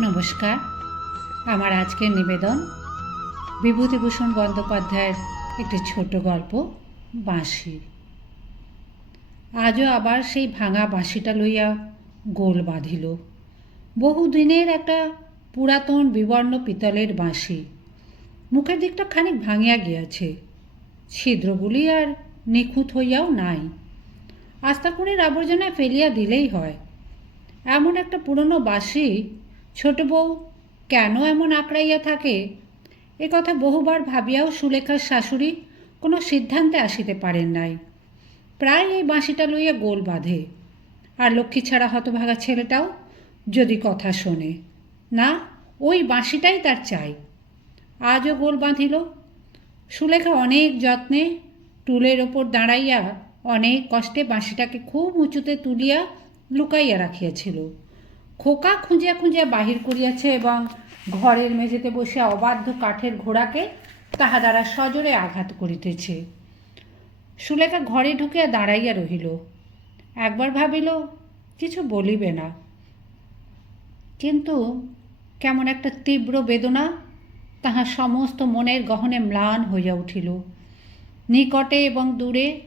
নমস্কার। আমার আজকের নিবেদন বিভূতিভূষণ বন্দ্যোপাধ্যায়ের একটি ছোট গল্প বাঁশি আজও আবার সেই ভাঙা বাঁশিটা লইয়া গোল বাঁধিল। বহুদিনের একটা পুরাতন বিবর্ণ পিতলের বাঁশি। মুখের দিকটা খানিক ভাঙিয়া গিয়াছে। ছিদ্রগুলি আর নিখুঁত হইয়াও নাই। আস্তাকুড়ির আবর্জনায় ফেলিয়া দিলেই হয়। এমন একটা পুরনো বাঁশি ছোট বউ, কেন এমন আঁকড়াইয়া থাকে? এ কথা বহুবার ভাবিয়াও সুলেখার শাশুড়ি কোনো সিদ্ধান্তে আসিতে পারেন নাই। প্রায় এই বাঁশিটা লইয়া গোল বাঁধে। আর লক্ষ্মী ছাড়া হতভাগা ছেলেটাও যদি কথা শোনে, না, ওই বাঁশিটাই তার চাই। আজও গোল বাঁধিল। সুলেখা অনেক যত্নে টুলের ওপর দাঁড়াইয়া অনেক কষ্টে বাঁশিটাকে খুব উঁচুতে তুলিয়া লুকাইয়া রাখিয়াছিল। খোকা খুঁজিয়া খুঁজিয়া বাহির করিয়াছে এবং ঘরের মেঝেতে বসিয়া অবাধ্য কাঠের ঘোড়াকে তাহা দ্বারা সজোরে আঘাত করিতেছে। সুলেখা ঘরে ঢুকিয়া দাঁড়াইয়া রহিল। একবার ভাবিল, কিছু বলিবে না। কিন্তু কেমন একটা তীব্র বেদনা তাহার সমস্ত মনের গহনে ম্লান হইয়া উঠিল। নিকটে এবং দূরে,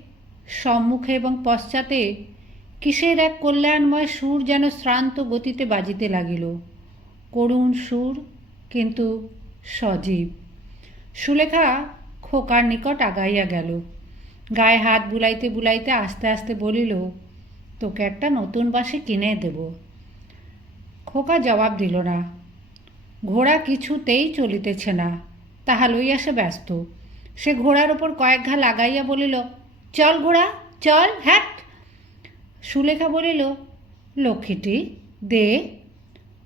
সম্মুখে এবং পশ্চাতে কিসের এক কল্যাণময় সুর যেন শ্রান্ত গতিতে বাজিতে লাগিল? করুণ সুর, কিন্তু সজীব। সুলেখা খোকার নিকট আগাইয়া গেল। গায়ে হাত বুলাইতে বুলাইতে আস্তে আস্তে বলিল, তোকে একটা নতুন বাসে কিনে দেব। খোকা জবাব দিল না। ঘোড়া কিছুতেই চলিতেছে না, তাহা লইয়া সে ব্যস্ত। সে ঘোড়ার ওপর কয়েক ঘা লাগাইয়া বলিল, চল ঘোড়া, চল, হ্যাট! সুলেখা বলিল, লক্ষ্মীটি, দে।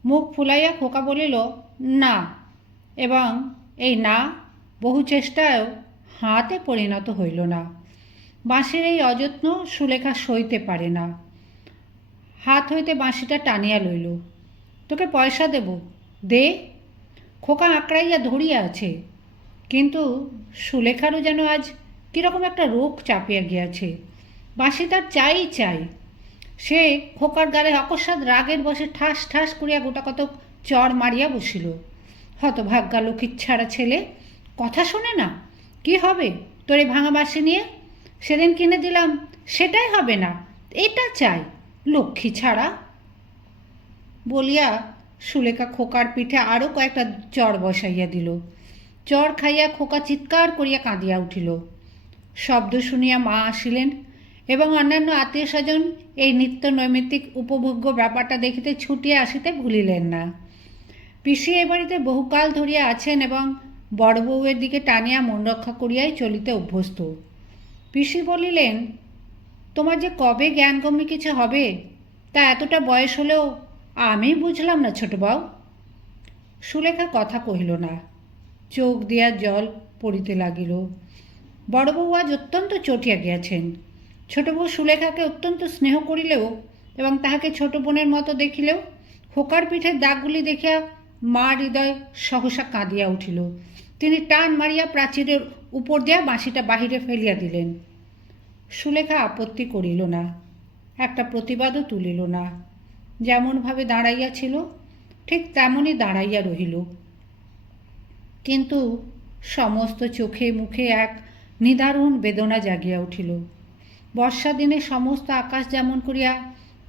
মুখ ফুলাইয়া খোকা বলিল, না। এবং এই না বহু চেষ্টায়ও হাতে পরিণত হইল না। বাঁশির এই অযত্ন সুলেখা সইতে পারে না। হাত হইতে বাঁশিটা টানিয়া লইল, তোকে পয়সা দেব, দে। খোকা আঁকড়াইয়া ধরিয়া আছে, কিন্তু সুলেখারও যেন আজ কীরকম একটা রোগ চাপিয়া গিয়াছে। বাঁশি তার চাই চাই সে খোকার গালে অকস্মাৎ রাগের বসে ঠাস ঠাস করিয়া গোটা কত চর মারিয়া বসিল। হতভাগ্যা লক্ষ্মীর ছাড়া ছেলে, কথা শোনে না, কি হবে তোর এই ভাঙা বাসি নিয়ে? সেদিন কিনে দিলাম, সেটাই হবে না, এটা চাই, লক্ষ্মী ছাড়া। বলিয়া সুলেখা খোকার পিঠে আরও কয়েকটা চর বসাইয়া দিল। চর খাইয়া খোকা চিৎকার করিয়া কাঁদিয়া উঠিল। শব্দ শুনিয়া মা আসিলেন এবং অন্যান্য আত্মীয় স্বজন এই নিত্য নৈমিত্তিক উপভোগ্য ব্যাপারটা দেখিতে ছুটিয়া আসিতে ভুলিলেন না। পিসি এ বাড়িতে বহুকাল ধরিয়া আছেন এবং বড় বউয়ের দিকে টানিয়া মন রক্ষা করিয়াই চলিতে অভ্যস্ত। পিসি বলিলেন, তোমার যে কবে জ্ঞানগম্য কিছু হবে, তা এতটা বয়স হলেও আমি বুঝলাম না ছোট বাউ। সুলেখা কথা কহিল না। চোখ দিয়া জল পড়িতে লাগিল। বড় বউ আজ অত্যন্ত চটিয়া গিয়াছেন। ছোট বউ সুলেখাকে অত্যন্ত স্নেহ করিলেও এবং তাহাকে ছোট বোনের মতো দেখিলেও হোকার পিঠের দাগগুলি দেখিয়া মা হৃদয় সহসা কাঁদিয়া উঠিল। তিনি টান মারিয়া প্রাচীরের উপর দিয়া বাঁশিটা বাহিরে ফেলিয়া দিলেন। সুলেখা আপত্তি করিল না, একটা প্রতিবাদও তুলিল না। যেমনভাবে দাঁড়াইয়া ছিল, ঠিক তেমনই দাঁড়াইয়া রহিল। কিন্তু সমস্ত চোখে মুখে এক নিদারুণ বেদনা জাগিয়া উঠিল। বর্ষা দিনে সমস্ত আকাশ যেমন করিয়া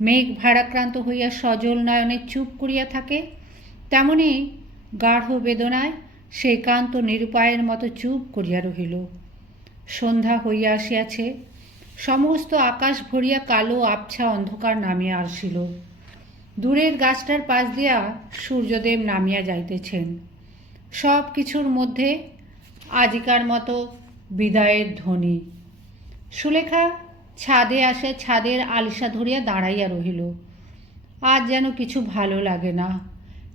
মেঘ ভারাক্রান্ত হইয়া সজল নয়নে চুপ করিয়া থাকে, তেমনি গাঢ় বেদনায় সে একান্ত নিরুপায়ের মতো চুপ করিয়া রহিল। সন্ধ্যা হইয়া আসিয়াছে, সমস্ত আকাশ ভরিয়া কালো আবছা অন্ধকার নামিয়া আসিল। দূরের গাছটার পাশ দিয়া সূর্যদেব নামিয়া যাইতেছেন। সব কিছুর মধ্যে আজিকার মতো বিদায়ের ধ্বনি। সুলেখা ছাদে আসে, ছাদের আলিশা ধরিয়া দাঁড়াইয়া রহিল। আজ যেন কিছু ভালো লাগে না।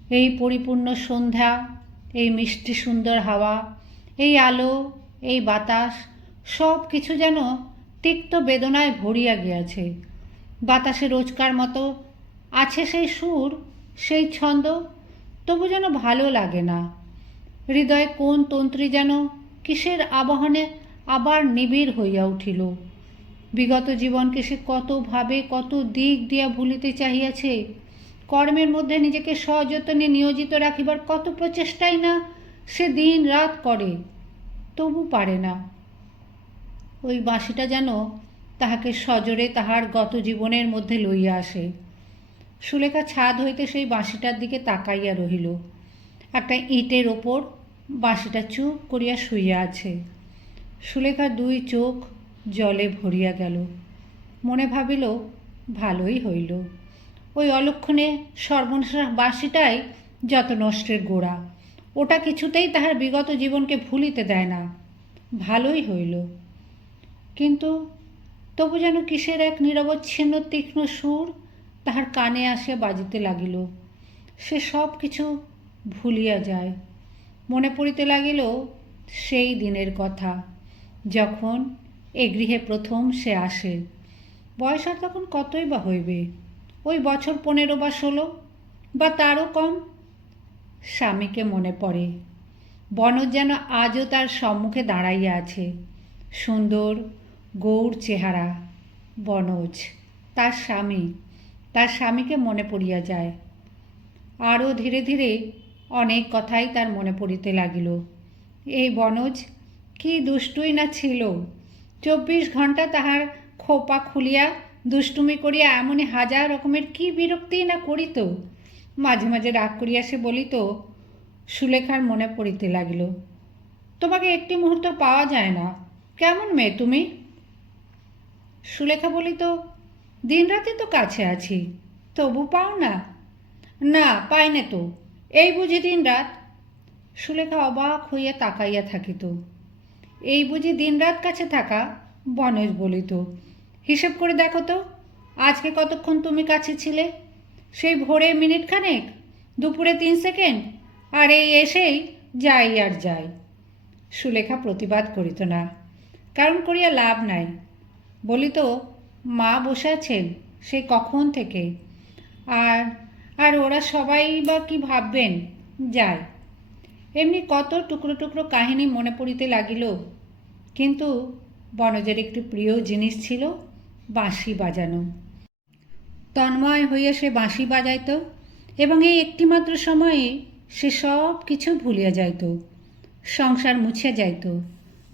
এই পরিপূর্ণ সন্ধ্যা, এই মিষ্টি সুন্দর হাওয়া, এই আলো, এই বাতাস সব কিছু যেন তিক্ত বেদনায় ভরিয়া গিয়াছে। বাতাসে রোজকার মতো আছে সেই সুর, সেই ছন্দ, তবু যেন ভালো লাগে না। হৃদয়ে কোন তন্ত্রী যেন কিসের আবাহনে আবার নিবিড় হইয়া উঠিল। বিগত জীবনকে সে কতভাবে কত দিক দিয়া ভুলিতে চাহিয়াছে? কর্মের মধ্যে নিজেকে সযত্নে নিয়োজিত রাখিবার কত প্রচেষ্টাই না সে দিন রাত করে, তবু পারে না। ওই বাঁশিটা যেন তাহাকে সজোরে তাহার গত জীবনের মধ্যে লইয়া আসে। সুলেখা ছাদ হইতে সেই বাঁশিটার দিকে তাকাইয়া রহিল। একটা ইটের ওপর বাঁশিটা চুপ করিয়া শুইয়া আছে। সুলেখার দুই চোখ জলে ভরিয়া গেল। মনে ভাবিল, ভালোই হইল। ওই অলক্ষণে সর্বনাশা বাঁশিটাই যত নষ্টের গোড়া, ওটা কিছুতেই তাহার বিগত জীবনকে ভুলিতে দেয় না। ভালোই হইল। কিন্তু তবু যেন কিসের এক নিরবচ্ছিন্ন তীক্ষ্ণ সুর তাহার কানে আসিয়া বাজিতে লাগিল। সে সব কিছু ভুলিয়া যায়। মনে পড়িতে লাগিল, সেই দিনের কথা, যখন এ গৃহে প্রথম সে আসে। বয়স আর তখন কতই বা হইবে? ওই বছর পনেরো বা ষোলো, বা তারও কম? স্বামীকে মনে পড়ে। বনজ যেন আজও তার সম্মুখে দাঁড়াইয়া আছে। সুন্দর গৌর চেহারা। বনজ, তার স্বামী, তার স্বামীকে মনে পড়িয়া যায়। আরও ধীরে ধীরে অনেক কথাই তার মনে পড়িতে লাগিল। এই বনজ, কি দুষ্টুই না ছিল? চব্বিশ ঘণ্টা তাহার খোপা খুলিয়া দুষ্টুমি করিয়া এমনই হাজার রকমের কি বিরক্তি না করিত? মাঝে মাঝে রাগ করিয়া সে বলিত, সুলেখার মনে পড়িতে লাগিল, তোমাকে একটি মুহূর্ত পাওয়া যায় না। কেমন মেয়ে তুমি? সুলেখা বলিত, দিনরাতে তো কাছে আছি, তবু পাও না? না, পাই না তো, এই বুঝি দিন রাত সুলেখা অবাক হইয়া তাকাইয়া থাকিত। এই বুঝি দিন রাত কাছে থাকা বনজ বলিত। হিসেব করে দেখো তো, আজকে কতক্ষণ তুমি কাছে ছিলে? সেই ভোরে মিনিট খানেক, দুপুরে তিন সেকেন্ড, আর এই এসেই যাই আর যাই। সুলেখা প্রতিবাদ করিত না, কারণ করিয়া লাভ নাই। বলিত, মা বসে আছেন, সে কখন থেকে? আর আর ওরা সবাই বা কি ভাববেন? যায় এমনি কত টুকরো টুকরো কাহিনী মনে পড়িতে লাগিল। কিন্তু বনজের একটি প্রিয় জিনিস ছিল বাঁশি বাজানো। তন্ময় হইয়া সে বাঁশি বাজাইত এবং এই একটিমাত্র সময়ে সে সব কিছু ভুলিয়া যাইত। সংসার মুছিয়া যাইত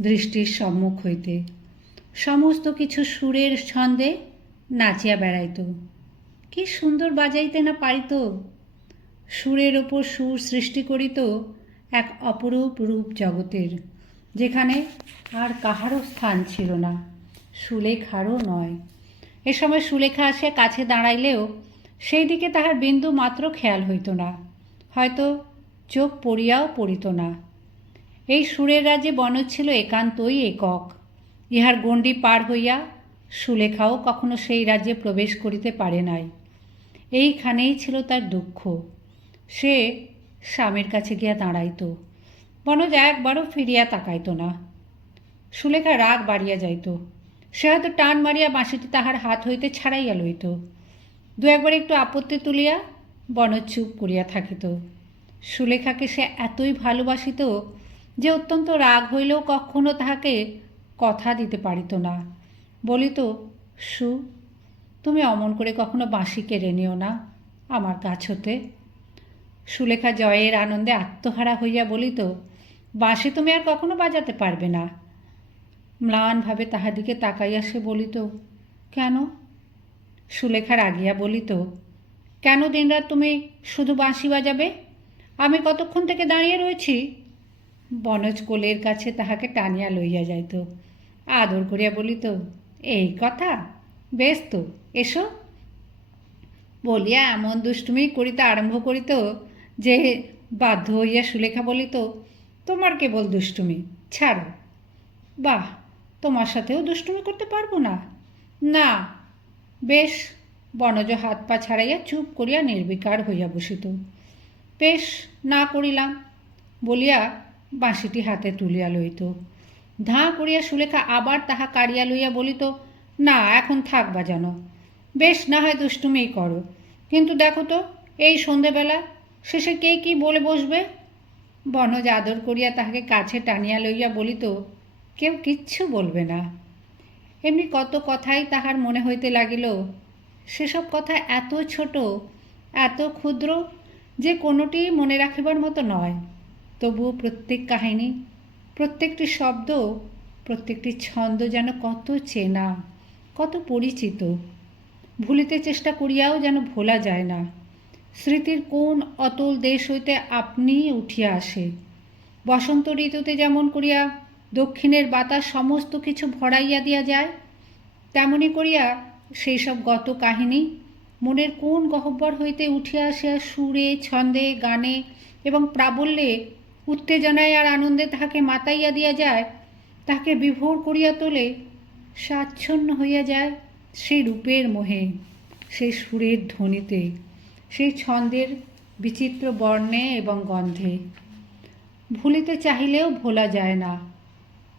দৃষ্টির সম্মুখ হইতে। সমস্ত কিছু সুরের ছন্দে নাচিয়া বেড়াইত। কি সুন্দর বাজাইতে না পারিত। সুরের ওপর সুর সৃষ্টি করিত এক অপরূপ রূপ জগতের, যেখানে আর কাহারও স্থান ছিল না, সুলেখারও নয়। এ সময় সুলেখা আসে কাছে দাঁড়াইলেও সেই দিকে তাহার বিন্দু মাত্র খেয়াল হইত না, হয়তো চোখ পড়িয়াও পড়িত না। এই সুরের রাজ্যে বনজ ছিল একান্তই একক, ইহার গণ্ডি পার হইয়া সুলেখাও কখনো সেই রাজ্যে প্রবেশ করিতে পারে নাই। এইখানেই ছিল তার দুঃখ। সে স্বামীর কাছে গিয়া দাঁড়াইত। বনজ একবারও ফিরিয়া তাকাইত না। সুলেখা রাগ বাড়িয়া যাইত। সে হয়তো টান মারিয়া বাঁশিটি তাহার হাত হইতে ছাড়াইয়া লইত। দু একবার একটু আপত্তি তুলিয়া বনজ চুপ করিয়া থাকিত। সুলেখাকে সে এতই ভালোবাসিত যে অত্যন্ত রাগ হইলেও কখনো তাহাকে কথা দিতে পারিত না। বলিত, সু, তুমি অমন করে কখনো বাঁশি কেড়ে নিও না আমার কাছ হতে সুলেখা জয়ের আনন্দে আত্মহারা হইয়া বলিত, বাঁশি তুমি আর কখনো বাজাতে পারবে না। ম্লানভাবে তাহাদিকে তাকাইয়া সে বলিত, কেন? সুলেখার আগিয়া বলিত, কেন দিনরাত তুমি শুধু বাঁশি বাজাবে? আমি কতক্ষণ থেকে দাঁড়িয়ে রয়েছি? বনজ কোলের কাছে তাহাকে টানিয়া লইয়া যাইত, আদর করিয়া বলিত, এই কথা? বেশ তো এসো। বলিয়া এমন দুষ্টুমি করিতে আরম্ভ করিত যে বাধ্য হইয়া সুলেখা বলিত, তোমার কেবল দুষ্টুমি, ছাড়ো। বাহ, তোমার সাথেও দুষ্টুমি করতে পারব না? না। বেশ, বনজ হাত পা ছাড়াইয়া চুপ করিয়া নির্বিকার হইয়া বসিত। বেশ, না করিলাম। বলিয়া বাঁশিটি হাতে তুলিয়া লইত। ধাঁ করিয়া সুলেখা আবার তাহা কাড়িয়া লইয়া বলিত, না, এখন থাক বাজানো বেশ, না হয় দুষ্টুমিই করো। কিন্তু দেখো তো, এই সন্ধেবেলা শেষে কে কি বলে বসবে? বনজ আদর করিয়া তাহাকে কাছে টানিয়া লইয়া বলিত, কেউ কিচ্ছু বলবে না। এমনি কত কথাই তাহার মনে হইতে লাগিল। সেসব কথা এত ছোট, এত ক্ষুদ্র, যে কোনোটি মনে রাখিবার মতো নয়। তবুও প্রত্যেক কাহিনী, প্রত্যেকটি শব্দ, প্রত্যেকটি ছন্দ যেন কত চেনা, কত পরিচিত। ভুলিতে চেষ্টা করিয়াও যেন ভোলা যায় না। স্মৃতির কোন অতল দেশ হইতে আপনিই উঠিয়া আসে। বসন্ত ঋতুতে যেমন করিয়া দক্ষিণের বাতাস সমস্ত কিছু ভরাইয়া দিয়া যায়, তেমনি করিয়া সেই সব গত কাহিনী মনের কোন গহ্বর হইতে উঠিয়া আসিয়া সুরে, ছন্দে, গানে এবং প্রাবল্যে উত্তেজনায় আর আনন্দে তাহাকে মাতাইয়া দিয়া যায়, তাহাকে বিভোর করিয়া তোলে, স্বাচ্ছন্ন হইয়া যায় সেই রূপের মোহে, সেই সুরের ধ্বনিতে। সেই ছন্দের বিচিত্র বর্ণে এবং গন্ধে। ভুলিতে চাহিলেও ভোলা যায় না।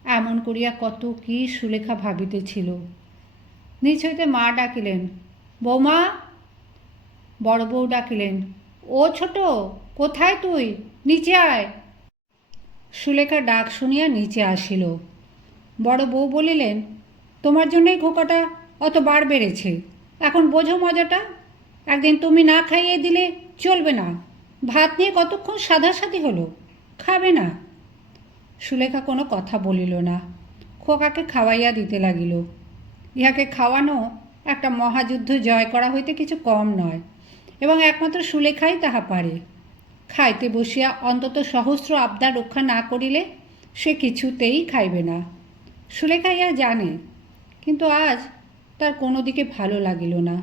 এমন করিয়া কত কি সুলেখা ভাবিতেছিল। নিজ হইতে মা ডাকিলেন, বৌমা! বড় বউ ডাকিলেন, ও ছোট, কোথায় তুই? নিচে আয়। সুলেখা ডাক শুনিয়া নিচে আসিল। বড় বউ বলিলেন, তোমার জন্যই খোকাটা অত বার বেড়েছে। এখন বোঝো মজাটা। একদিন তুমি না খাইয়ে দিলে চলবে না। ভাত নিয়ে কতক্ষণ সাধাসাধি হলো? খাবে না। সুলেখা কোনো কথা বলিল না। খোকাকে খাওয়াইয়া দিতে লাগিল। ইহাকে খাওয়ানো একটা মহাযুদ্ধ জয় করা হইতে কিছু কম নয়, এবং একমাত্র সুলেখাই তাহা পারে। খাইতে বসিয়া অন্তত সহস্র আবদার রক্ষা না করিলে সে কিছুতেই খাইবে না। সুলেখা ইয়া জানে, কিন্তু আজ তার কোনো দিকে ভালো লাগিল না।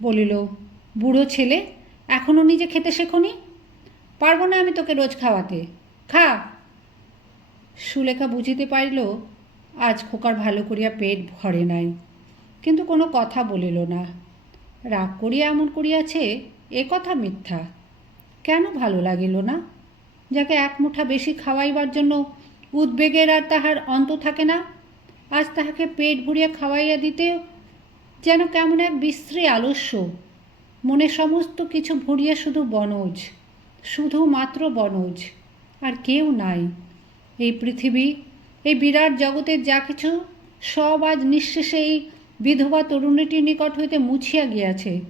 বলিল বুড়ো ছেলে এখনও নিজে খেতে শেখনি? পারব না আমি তোকে রোজ খাওয়াতে। খা। সুলেখা বুঝিতে পারিল, আজ খোকার ভালো করিয়া পেট ভরে নাই। কিন্তু কোনো কথা বলিল না। রাগ করিয়া এমন করিয়াছে, এ কথা মিথ্যা। কেন ভালো লাগিল না? যাকে এক মুঠা বেশি খাওয়াইবার জন্য উদ্বেগের আর তাহার অন্ত থাকে না, আজ তাহাকে পেট ভরিয়া খাওয়াইয়া দিতে যেন কেমন এক বিশ্রী আলস্য মনে সমস্ত কিছু ভরিয়া শুধু বনজ শুধু মাত্র বনজ, আর কেউ নাই। এই পৃথিবী, এই বিরাট জগতের যা কিছু, সব আজ নিঃশেষে এই বিধবা তরুণীটির নিকট হইতে মুছিয়া গিয়াছে।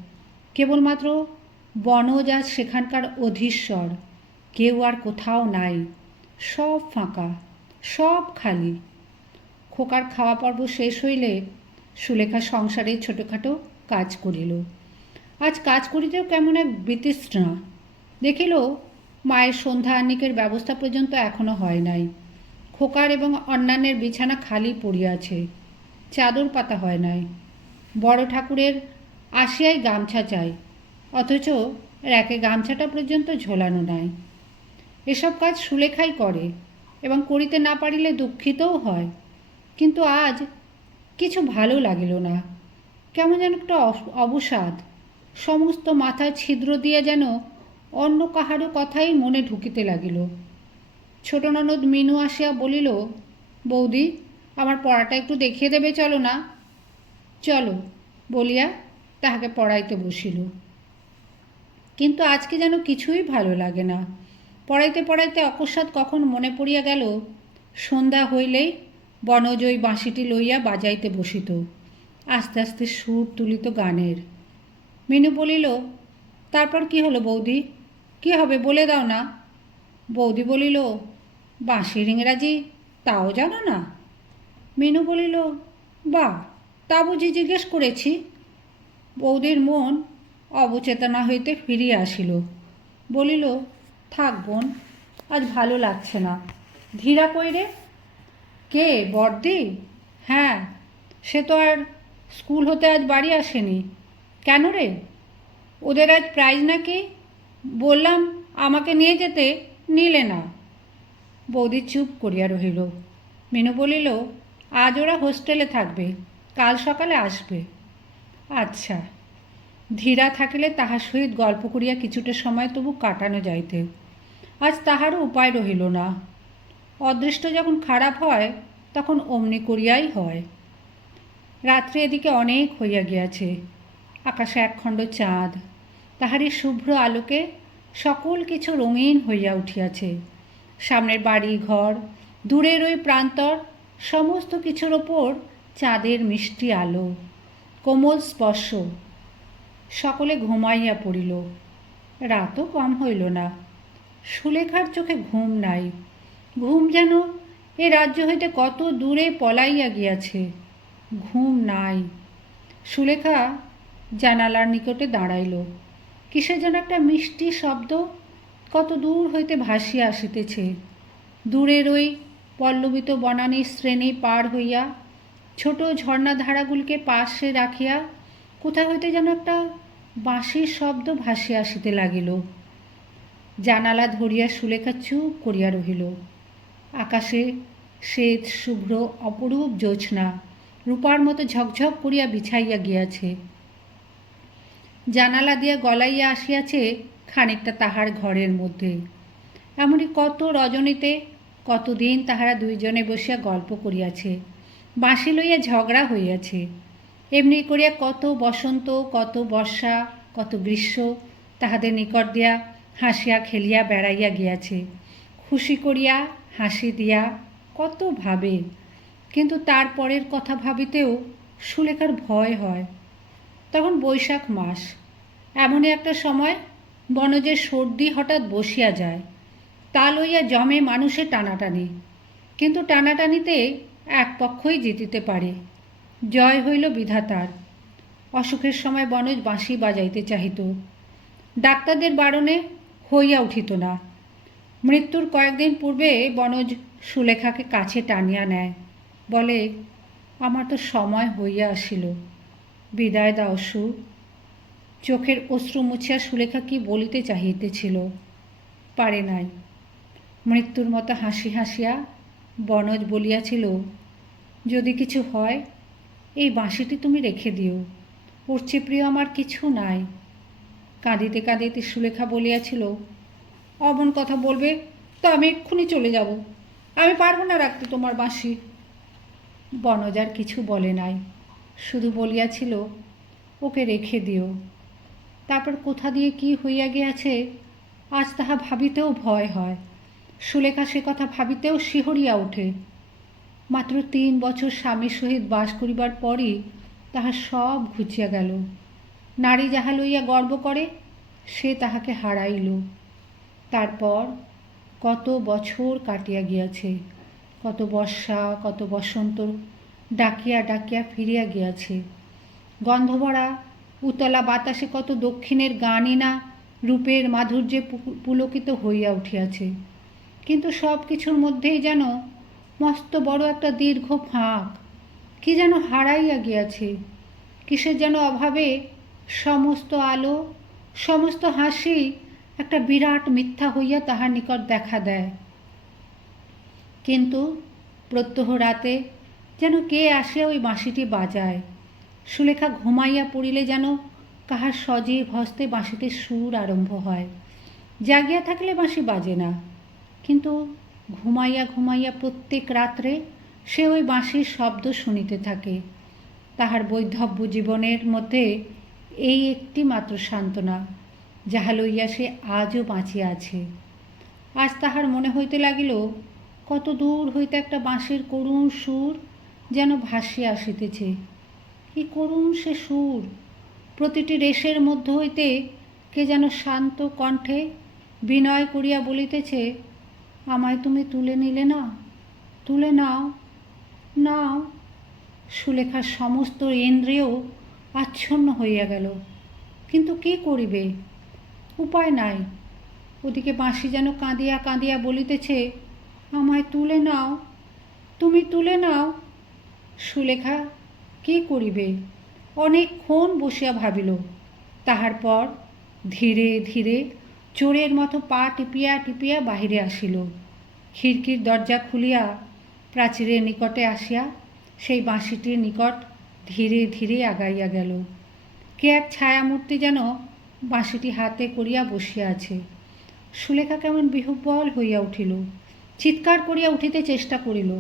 কেবলমাত্র বনজ আজ সেখানকার অধীশ্বর, কেউ আর কোথাও নাই, সব ফাঁকা, সব খালি। খোকার খাওয়া পর্ব শেষ হইলে সুলেখা সংসারে ছোটোখাটো কাজ করিল। আজ কাজ করিতেও কেমন এক বিতৃষ্ণা। দেখিল, মায়ের সন্ধ্যা আহ্নিকের ব্যবস্থা পর্যন্ত এখনও হয় নাই। খোকার এবং অন্যান্যের বিছানা খালি পড়িয়াছে চাদর পাতা হয় নাই। বড় ঠাকুরের আসিয়াই গামছা চাই, অথচ র্যাকে গামছাটা পর্যন্ত ঝোলানো নাই। এসব কাজ সুলেখাই করে এবং করিতে না পারিলে দুঃখিতও হয়। কিন্তু আজ কিছু ভালো লাগিল না। কেমন যেন একটা অবসাদ। সমস্ত মাথায় ছিদ্র দিয়া যেন অন্য কাহারও কথাই মনে ঢুকিতে লাগিল। ছোট ননদ মিনু আসিয়া বলিল, বৌদি, আমার পড়াটা একটু দেখিয়ে দেবে, চলো না? চলো, বলিয়া তাহাকে পড়াইতে বসিল। কিন্তু আজকে যেন কিছুই ভালো লাগে না। পড়াইতে পড়াইতে অকস্মাৎ কখন মনে পড়িয়া গেল, সন্ধ্যা হইলেই বনজ ওই বাঁশিটি লইয়া বাজাইতে বসিত। আস্তে আস্তে সুর তুলিত গানের। মিনু বলিল, তারপর কি হলো বৌদি? কি হবে বলে দাও না। বৌদি বলিল বাঁশির ইংরাজি তাও জানো না? মিনু বলিল, বা, তা বুঝি জিজ্ঞেস করেছি। বৌদির মন অবচেতনা হইতে ফিরিয়ে আসিল। বলিল, থাক বোন, আজ ভালো লাগছে না। ধীরা কইরে কে বর্দি হ্যাঁ সে তো আর স্কুল হতে আজ বাড়ি আসেনি। কেন রে? ওদের আজ প্রাইজ নাকি? বললাম, আমাকে নিয়ে যেতে। নিলে না। বৌদি চুপ করিয়া রহিল। মিনু বলিল, আজ ওরা হোস্টেলে থাকবে, কাল সকালে আসবে। আচ্ছা ধীরা থাকিলে তাহার সহিত গল্প করিয়া কিছুটা সময় তবু কাটানো যাইতে। আজ তাহারও উপায় রহিল না। অদৃষ্ট যখন খারাপ হয়, তখন অমনি করিয়াই হয়। রাত্রে এদিকে অনেক হইয়া গিয়াছে। আকাশে একখণ্ড চাঁদ। তাহারই শুভ্র আলোকে সকল কিছু রঙিন হইয়া উঠিয়াছে। সামনের বাড়ি ঘর, দূরের ওই প্রান্তর, সমস্ত কিছুর ওপর চাঁদের মিষ্টি আলো। কোমল স্পর্শ। সকলে ঘুমাইয়া পড়িল। রাতও কম হইল না। সুলেখার চোখে ঘুম নাই। ঘুম যেন এ রাজ্য হইতে কত দূরে পলাইয়া গিয়াছে। ঘুম নাই। সুলেখা জানালার নিকটে দাঁড়াইল। কিসে যেন একটা মিষ্টি শব্দ কত দূর হইতে ভাসিয়া আসিতেছে। দূরের ওই পল্লবিত বনানীর শ্রেণি পার হইয়া ছোট ঝর্ণাধারাগুলিকে পাশে রাখিয়া কোথা হইতে যেন একটা বাঁশির শব্দ ভাসিয়া আসিতে লাগিল। জানালা ধরিয়া সুলেখা চুপ করিয়া রহিল। আকাশে শ্বেত, শুভ্র, অপরূপ জ্যোৎস্না রূপার মতো ঝকঝক করিয়া বিছাইয়া গিয়াছে। জানালা দিয়া গলাইয়া আসিয়াছে খানিকটা তাহার ঘরের মধ্যে। এমনই কত রজনীতে কতদিন তাহারা দুইজনে বসিয়া গল্প করিয়াছে, বাঁশি লইয়া ঝগড়া হইয়াছে। এমনি করিয়া কত বসন্ত, কত বর্ষা, কত গ্রীষ্ম তাহাদের নিকট দিয়া হাসিয়া খেলিয়া বেড়াইয়া গিয়াছে। খুশি করিয়া, হাসি দিয়া কত ভাবে, কিন্তু তারপরের কথা ভাবিতেও সুলেখার ভয় হয়। তখন বৈশাখ মাস। এমনই একটা সময় বনজের সর্দি হঠাৎ বসিয়া যায়। তা লইয়া জমে মানুষে টানাটানি। কিন্তু টানাটানিতে এক পক্ষই জিতিতে পারে। জয় হইল বিধাতার। অসুখের সময় বনজ বাঁশি বাজাইতে চাহিত। ডাক্তারদের বারণে হইয়া উঠিত না। মৃত্যুর কয়েকদিন পূর্বে বনজ সুলেখাকে কাছে টানিয়া নেয়। বলে, আমার তো সময় হইয়া আসিল। বিদায় দাও, সু। চোখের অশ্রু মুছিয়া সুলেখা কি বলিতে চাহিতেছিল? পারে নাই। মৃত্যুর মতো হাসি হাসিয়া বনজ বলিয়াছিল, যদি কিছু হয়, এই বাঁশিটি তুমি রেখে দিও। ওর প্রিয় আমার কিছু নাই। কাঁদিতে কাঁদিতে সুলেখা বলিয়াছিল, অমন কথা বলবে তো আমি এক্ষুনি চলে যাব। আমি পারব না রাখতে তোমার বাঁশি। বনজ আর কিছু বলে নাই। শুধু বলিয়াছিল, ওকে রেখে দিও। তারপর কোথা দিয়ে কি হইয়া গিয়াছে, আজ তাহা ভাবিতেও ভয় হয়। সুলেখা সে কথা ভাবিতেও শিহরিয়া ওঠে। মাত্র তিন বছর স্বামীর সহিত বাস করিবার পরই তাহা সব ঘুচিয়া গেল। নারী যাহা লইয়া গর্ব করে, সে তাহাকে হারাইল। তারপর কত বছর কাটিয়া গিয়াছে, কত বর্ষা, কত বসন্ত ডাকিয়া ডাকিয়া ফিরিয়া গিয়াছে। গন্ধভরা উতলা বাতাসে কত দক্ষিণের গানই না রূপের মাধুর্যে পুলকিত হইয়া উঠিয়াছে। কিন্তু সব কিছুর মধ্যেই যেন মস্ত বড় একটা দীর্ঘ ফাঁক। কি যেন হারাইয়া গিয়াছে। কিসের যেন অভাবে সমস্ত আলো, সমস্ত হাসি একটা বিরাট মিথ্যা হইয়া তাহার নিকট দেখা দেয়। কিন্তু প্রত্যহ রাতে যেন কে আসিয়া ওই বাঁশিটি বাজায়। সুলেখা ঘুমাইয়া পড়িলে যেন কাহার সজীব হস্তে বাঁশিতে সুর আরম্ভ হয়। জাগিয়া থাকলে বাঁশি বাজে না, কিন্তু ঘুমাইয়া ঘুমাইয়া প্রত্যেক রাত্রে সে ওই বাঁশির শব্দ শুনিতে থাকে। তাহার বৈধব্য জীবনের মধ্যে এই একটি মাত্র সান্ত্বনা, যাহা লইয়া সে আজও বাঁচিয়া আছে। আজ তাহার মনে হইতে লাগিল কত দূর হইতে একটা বাঁশির করুণ সুর যেন ভাসিয়া আসিতেছে। কি করুণ সে সুর! প্রতিটি রেশের মধ্য হইতে কে যেন শান্ত কণ্ঠে বিনয় করিয়া বলিতেছে, আমায় তুমি তুলে নিলে না? তুলে নাও নাও। সুলেখার সমস্ত ইন্দ্রিয় আচ্ছন্ন হইয়া গেল। কিন্তু কি করিবে? উপায় নাই। ওদিকে বাঁশি যেন কাঁদিয়া কাঁদিয়া বলিতেছে, আমায় তুলে নাও, তুমি তুলে নাও। সুলেখা, কি করিবে? অনেকক্ষণ বসিয়া ভাবিল। তাহার পর ধীরে ধীরে চোরের মতো পা টিপিয়া টিপিয়া বাহিরে আসিল। খিড়কির দরজা খুলিয়া প্রাচীরের নিকটে আসিয়া সেই বাঁশিটির নিকট ধীরে ধীরে আগাইয়া গেল। কে এক ছায়ামূর্তি যেন বাঁশিটি হাতে করিয়া বসিয়া আছে। সুলেখা কেমন বিহুব্বল হইয়া উঠিল। চিৎকার করিয়া উঠিতে চেষ্টা করিল।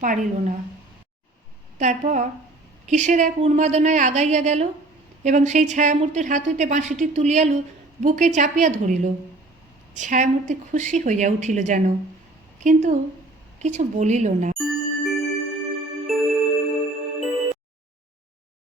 পারিল না। তারপর কিসের এক উন্মাদনায় আগাইয়া গেল এবং সেই ছায়ামূর্তির হাত হইতে বাঁশিটি তুলিয়ালু বুকে চাপিয়া ধরিল। ছায়ামূর্তি খুশি হইয়া উঠিল যেন, কিন্তু কিছু বলিল না।